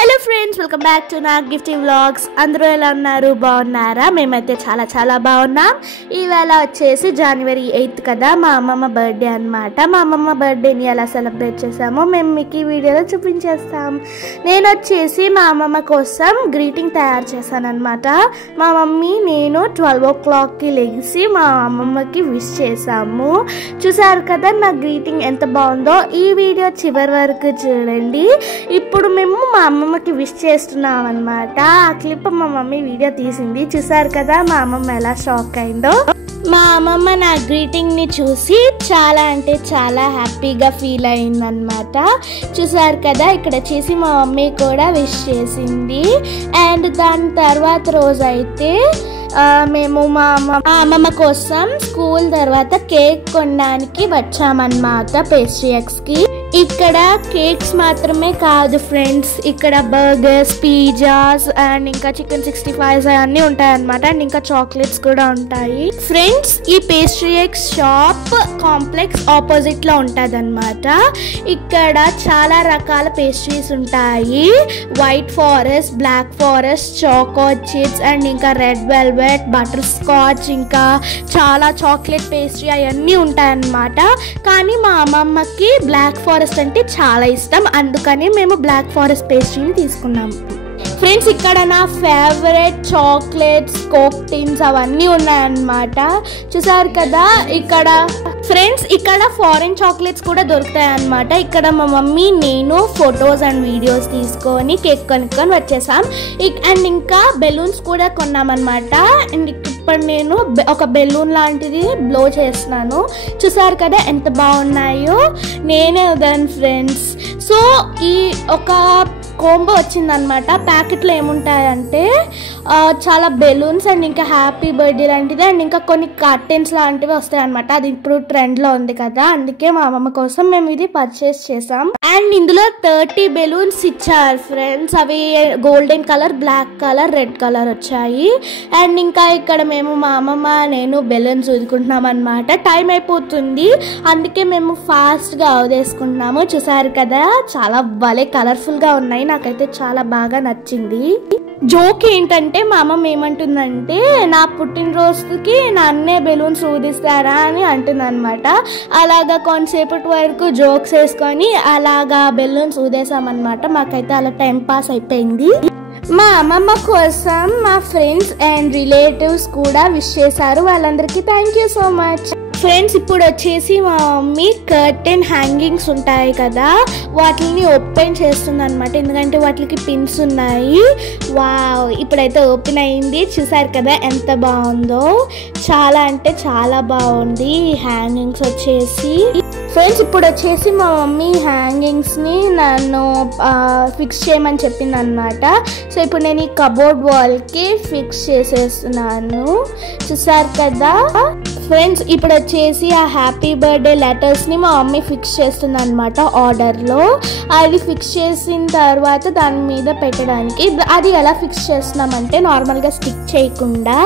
Hello friends, welcome back to నా గిఫ్టీ vlogs. అందరూ ఎలా ఉన్నారు? బాగున్నారా? మేమైతే చాలా చాలా బాగున్నాం. ఈవేళ వచ్చేసి జనవరి 8 కదా, మా అమ్మమ్మ బర్త్డే అనమాట. మా అమ్మమ్మ బర్త్డేని ఎలా సెలబ్రేట్ చేసామో మేము మీకు ఈ వీడియోలో చూపించేస్తాం. నేను వచ్చేసి మా అమ్మమ్మ కోసం గ్రీటింగ్ తయారు చేశాను అనమాట. మా మమ్మీ నేను 12 o'clockకి లెగిసి మా అమ్మమ్మకి విష్ చేసాము. చూసారు కదా నా గ్రీటింగ్ ఎంత బాగుందో. ఈ వీడియో చివరి వరకు చూడండి. ఇప్పుడు మేము మా అమ్మమ్మకి విష్ చేస్తున్నాం అనమాట. ఆ క్లిప్ మా మమ్మీ వీడియో తీసింది. చూసారు కదా మా అమ్మమ్మ ఎలా షాక్ అయిందో. మా అమ్మమ్మ నా గ్రీటింగ్ ని చూసి చాలా అంటే చాలా హ్యాపీగా ఫీల్ అయిందనమాట. చూసారు కదా ఇక్కడ చేసి మా మమ్మీ కూడా విష్ చేసింది. అండ్ దాని తర్వాత రోజు అయితే మేము మా అమ్మమ్మ కోసం స్కూల్ తర్వాత కేక్ కొనడానికి వచ్చామన్నమాట పేస్ట్రీ ఎక్స్కి. ఇక్కడ కేక్స్ మాత్రమే కాదు ఫ్రెండ్స్, ఇక్కడ బర్గర్స్, పిజ్జాస్ అండ్ ఇంకా చికెన్ 65 అన్నీ ఉంటాయి అనమాట. అండ్ ఇంకా చాక్లెట్స్ కూడా ఉంటాయి ఫ్రెండ్స్. ఈ pastry x shop complex opposite లో ఉంటది అనమాట. ఇక్కడ చాలా రకాల పేస్ట్రీస్ ఉంటాయి. White forest, black forest, choco chips and ఇంకా రెడ్ వెల్వెట్, బటర్ స్కాచ్, ఇంకా చాలా చాక్లెట్ పేస్ట్రీ అవన్నీ ఉంటాయి అన్నమాట. కానీ మా అమ్మమ్మకి బ్లాక్ ఫారెస్ట్ అంటే చాలా ఇష్టం, అందుకని మేము బ్లాక్ ఫారెస్ట్ పేస్ట్రీని తీసుకున్నాము ఫ్రెండ్స్. ఇక్కడ నా ఫేవరెట్ చాక్లెట్స్, కోక్ టిన్స్ అవన్నీ ఉన్నాయన్నమాట. చూసారు కదా ఇక్కడ ఫ్రెండ్స్, ఇక్కడ ఫారెన్ చాక్లెట్స్ కూడా దొరుకుతాయి అన్నమాట. ఇక్కడ మా మమ్మీ నేను ఫొటోస్ అండ్ వీడియోస్ తీసుకొని కేక్ కొనుక్కొని వచ్చేసాం. అండ్ ఇంకా బెలూన్స్ కూడా కొన్నామన్నమాట. అండ్ ఇప్పుడు నేను ఒక బెలూన్ లాంటిది బ్లో చేస్తున్నాను. చూసారు కదా ఎంత బాగున్నాయో, నేనే వదాను ఫ్రెండ్స్. సో ఈ ఒక కోంబో వచ్చిందనమాట. ప్యాకెట్లో ఏముంటాయంటే చాలా బెలూన్స్ అండ్ ఇంకా హ్యాపీ బర్త్డే లాంటిది అండ్ ఇంకా కొన్ని కర్టెన్స్ లాంటివి వస్తాయి అనమాట. అది ఇప్పుడు ట్రెండ్లో ఉంది కదా, అందుకే మా అమ్మమ్మ కోసం మేము ఇది పర్చేస్ చేసాం. అండ్ ఇందులో 30 బెలూన్స్ ఇచ్చారు ఫ్రెండ్స్. అవి golden colour, black colour, red colour వచ్చాయి. అండ్ ఇంకా ఇక్కడ మేము మా అమ్మమ్మ నేను బెలూన్స్ ఊదుకుంటున్నాం అనమాట. టైం అయిపోతుంది, అందుకే మేము ఫాస్ట్గా ఊదేసుకుంటున్నాము. చూసారు కదా చాలా భలే కలర్ఫుల్గా ఉన్నాయి. నాకైతే చాలా బాగా నచ్చింది. జోక్ ఏంటంటే మా అమ్మమ్మ ఏమంటుందంటే నా పుట్టినరోజుకి నన్నే బెలూన్స్ ఊదిస్తారా అని అంటుంది అనమాట. అలాగా కొంతసేపటి వరకు జోక్స్ వేసుకొని అలాగా బెలూన్స్ ఊదేసామన్నమాట. మాకైతే అలా టైం పాస్ అయిపోయింది. మా అమ్మమ్మ కోసం మా ఫ్రెండ్స్ అండ్ రిలేటివ్స్ కూడా విష్ చేశారు. వాళ్ళందరికీ thank you so much friends. ఇప్పుడు వచ్చేసి మా మమ్మీ కర్టెన్ హ్యాంగింగ్స్ ఉంటాయి కదా, వాటిని ఓపెన్ చేస్తుంది అనమాట. ఎందుకంటే వాటికి పిన్స్ ఉన్నాయి. వావ్, ఇప్పుడైతే ఓపెన్ అయింది. చూసారు కదా ఎంత బాగుందో. చాలా అంటే చాలా బాగుంది ఈ హ్యాంగింగ్స్ వచ్చేసి ఫ్రెండ్స్. ఇప్పుడు వచ్చేసి మా మమ్మీ హ్యాంగింగ్స్ని నన్ను ఫిక్స్ చేయమని చెప్పింది అనమాట. సో ఇప్పుడు నేను ఈ కబోర్డ్ వాల్కి ఫిక్స్ చేసేస్తున్నాను. చూసారు కదా ఫ్రెండ్స్. ఇప్పుడు వచ్చేసి ఆ హ్యాపీ బర్త్డే లెటర్స్ని మా మమ్మీ ఫిక్స్ చేస్తుంది అనమాట ఆర్డర్లో. అది ఫిక్స్ చేసిన తర్వాత దాని మీద పెట్టడానికి అది ఎలా ఫిక్స్ చేస్తున్నామంటే నార్మల్గా స్టిక్ చేయకుండా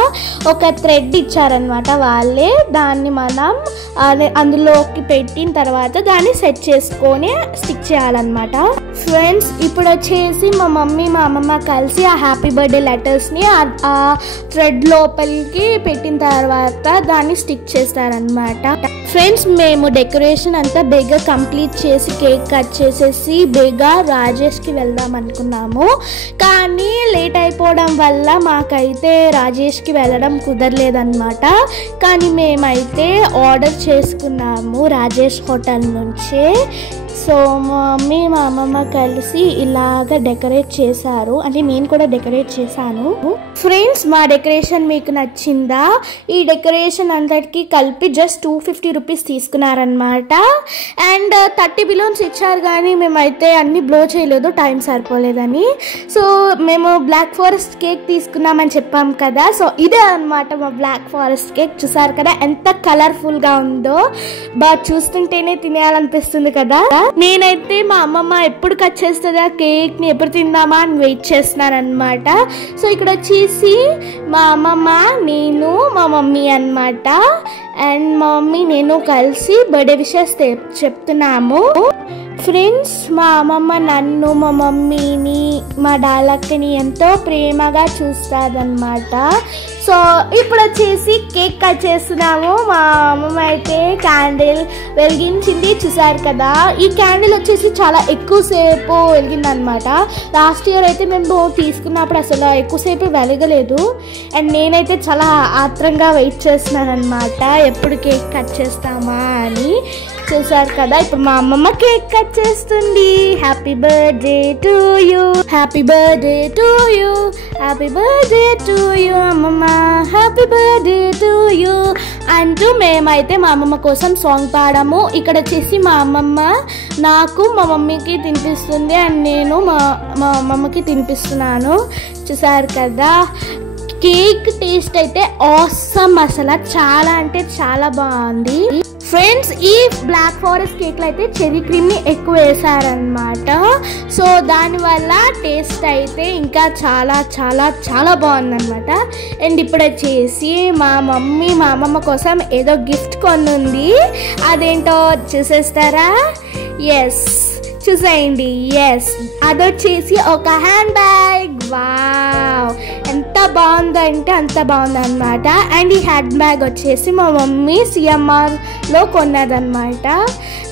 ఒక థ్రెడ్ ఇచ్చారనమాట వాళ్ళే. దాన్ని మనం అందులోకి పెట్టిన తర్వాత దాన్ని సెట్ చేసుకొని స్టిక్ చేయాలన్నమాట ఫ్రెండ్స్. ఇప్పుడు వచ్చేసి మా మమ్మీ మా అమ్మమ్మ కలిసి ఆ హ్యాపీ బర్త్డే లెటర్స్ని ఆ థ్రెడ్ లోపలికి పెట్టిన తర్వాత దాన్ని స్టిక్ చేస్తారనమాట ఫ్రెండ్స్. మేము డెకరేషన్ అంతా బేగా కంప్లీట్ చేసి కేక్ కట్ చేసేసి బేగా రాజేష్కి వెళ్దాం అనుకున్నాము. కానీ లేట్ అయిపోవడం వల్ల మాకైతే రాజేష్కి వెళ్ళడం కుదరలేదన్నమాట. కానీ మేమైతే ఆర్డర్ చేసుకున్నాము రాజేష్ హోటల్ నుంచే. సో మా మమ్మీ మా అమ్మమ్మ కలిసి ఇలాగ డెకరేట్ చేశారు. అంటే నేను కూడా డెకరేట్ చేశాను ఫ్రెండ్స్. మా డెకరేషన్ మీకు నచ్చిందా? ఈ డెకరేషన్ అంతటికి కలిపి జస్ట్ 250 రూపీస్ తీసుకున్నారనమాట. అండ్ 30 బెలూన్స్ ఇచ్చారు కానీ మేమైతే అన్ని బ్లో చేయలేదు, టైం సరిపోలేదని. సో మేము బ్లాక్ ఫారెస్ట్ కేక్ తీసుకున్నామని చెప్పాం కదా. సో ఇదే అనమాట మా బ్లాక్ ఫారెస్ట్ కేక్. చూసారు కదా ఎంత కలర్ఫుల్గా ఉందో. చూస్తుంటేనే తినేయాలనిపిస్తుంది కదా. నేనైతే మా అమ్మమ్మ ఎప్పుడు కట్ చేస్తుందా కేక్ని, ఎప్పుడు తిందామా అని వెయిట్ చేస్తున్నాను అనమాట. సో ఇక్కడ వచ్చేసి మా అమ్మమ్మ, నేను, మా మమ్మీ అనమాట. అండ్ మా మమ్మీ నేను కలిసి బర్త్డే విషెస్ చెప్తున్నాము. ఫ్రెండ్స్ మా అమ్మమ్మ నన్ను మా మమ్మీని మా డాలక్కని ఎంతో ప్రేమగా చూస్తాదన్నమాట. సో ఇప్పుడు వచ్చేసి కేక్ కట్ చేస్తున్నాము. మా అమ్మమ్మ అయితే క్యాండిల్ వెలిగించింది, చూసారు కదా. ఈ క్యాండిల్ వచ్చేసి చాలా ఎక్కువసేపు వెలిగిందనమాట. లాస్ట్ ఇయర్ అయితే మేము తీసుకున్నప్పుడు అసలు ఎక్కువసేపు వెలగలేదు. అండ్ నేనైతే చాలా ఆత్రంగా వెయిట్ చేస్తున్నాను అనమాట, ఎప్పుడు కేక్ కట్ చేస్తామా అని. చూసారు కదా, ఇప్పుడు మా అమ్మమ్మ కేక్ కట్ చేస్తుంది. Happy birthday to you, happy birthday to you, happy birthday to you అమ్మమ్మ, హ్యాపీ బర్త్డే టు యూ అంటూ మేమైతే మా అమ్మమ్మ కోసం సాంగ్ పాడాము. ఇక్కడ వచ్చేసి మా అమ్మమ్మ నాకు మా మమ్మీకి తినిపిస్తుంది అండ్ నేను మా అమ్మమ్మకి తినిపిస్తున్నాను. చూసారు కదా, కేక్ టేస్ట్ అయితే ఆసమ్, అసలు చాలా అంటే చాలా బాగుంది ఫ్రెండ్స్. ఈ బ్లాక్ ఫారెస్ట్ కేక్లో అయితే చెర్రీ క్రీమ్ని ఎక్కువ వేసారనమాట. సో దానివల్ల టేస్ట్ అయితే ఇంకా చాలా చాలా చాలా బాగుందన్నమాట. అండ్ ఇప్పుడు వచ్చేసి మా మమ్మీ మా అమ్మమ్మ కోసం ఏదో గిఫ్ట్ కొనుంది, అదేంటో చూసేస్తారా? ఎస్, చూసేయండి. ఎస్, అదొచ్చేసి ఒక హ్యాండ్ బ్యాగ్. వావ్, ఎంత బాగుందంటే అంత బాగుందన్నమాట. అండ్ ఈ హ్యాండ్ బ్యాగ్ వచ్చేసి మా మమ్మీ సిఎంఆర్లో కొన్నదన్నమాట.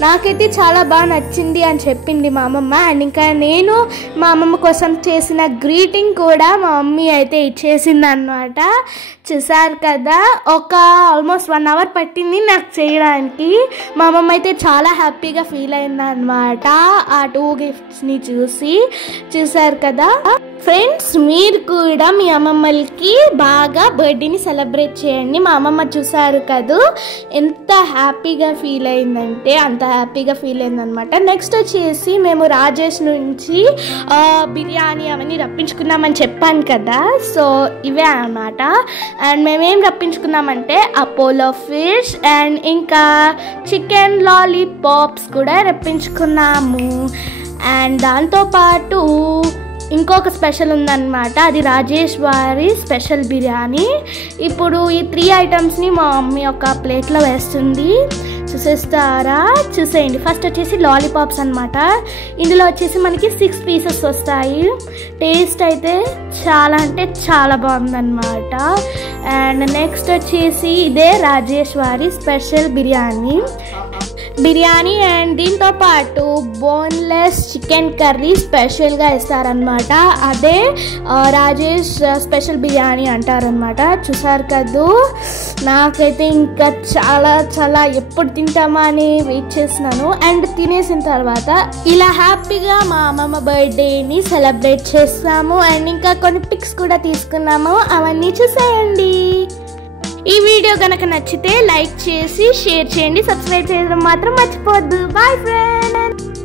నాకైతే చాలా బాగా నచ్చింది అని చెప్పింది మా అమ్మమ్మ. అండ్ ఇంకా నేను మా అమ్మమ్మ కోసం చేసిన గ్రీటింగ్ కూడా మా మమ్మీ అయితే ఇచ్చేసింది అన్నమాట. చూసారు కదా, ఒక ఆల్మోస్ట్ 1 hour పట్టింది నాకు చేయడానికి. మా అమ్మమ్మ అయితే చాలా హ్యాపీగా ఫీల్ అయింది అన్నమాట ఆ 2 గిఫ్ట్స్ని చూసి. చూసారు కదా ఫ్రెండ్స్, మీరు కూడా మీ అమ్మమ్మలకి బాగా బర్త్డేని సెలబ్రేట్ చేయండి. మా అమ్మమ్మ చూసారు కదా ఎంత హ్యాపీగా ఫీల్ అయిందంటే అంత హ్యాపీగా ఫీల్ అయిందనమాట. నెక్స్ట్ వచ్చేసి మేము రాజేష్ నుంచి బిర్యానీ అవన్నీ రప్పించుకున్నామని చెప్పాను కదా. సో ఇవే అన్నమాట. అండ్ మేమేం రప్పించుకున్నామంటే అపోలో ఫిష్ అండ్ ఇంకా చికెన్ లాలీపాప్స్ కూడా రప్పించుకున్నాము. అండ్ దాంతోపాటు ఇంకొక స్పెషల్ ఉందన్నమాట, అది రాజేష్ వారి స్పెషల్ బిర్యానీ. ఇప్పుడు ఈ 3 ఐటమ్స్ని మా మమ్మీ ఒక ప్లేట్లో వేస్తుంది, చూసేస్తారా? చూసేయండి. ఫస్ట్ వచ్చేసి లాలీపాప్స్ అనమాట. ఇందులో వచ్చేసి మనకి 6 pieces వస్తాయి. టేస్ట్ అయితే చాలా అంటే చాలా బాగుందన్నమాట. అండ్ నెక్స్ట్ వచ్చేసి ఇదే రాజేష్ వారి స్పెషల్ బిర్యానీ. అండ్ దీంతో పాటు బోన్లెస్ చికెన్ కర్రీ స్పెషల్గా ఇస్తారనమాట. అదే రాజేష్ స్పెషల్ బిర్యానీ అంటారనమాట. చూసారు కదా, నాకైతే ఇంకా చాలా చాలా ఎప్పుడు తింటామా అని వెయిట్ చేస్తున్నాను. అండ్ తినేసిన తర్వాత ఇలా హ్యాపీగా మా అమ్మమ్మ బర్త్డేని సెలబ్రేట్ చేస్తాము. అండ్ ఇంకా కొన్ని పిక్స్ కూడా తీసుకున్నాము, అవన్నీ చూసేయండి. ఈ వీడియో కనుక నచ్చితే లైక్ చేసి షేర్ చేయండి, సబ్స్క్రైబ్ చేయడం మాత్రం మర్చిపోవద్దు. Bye friends.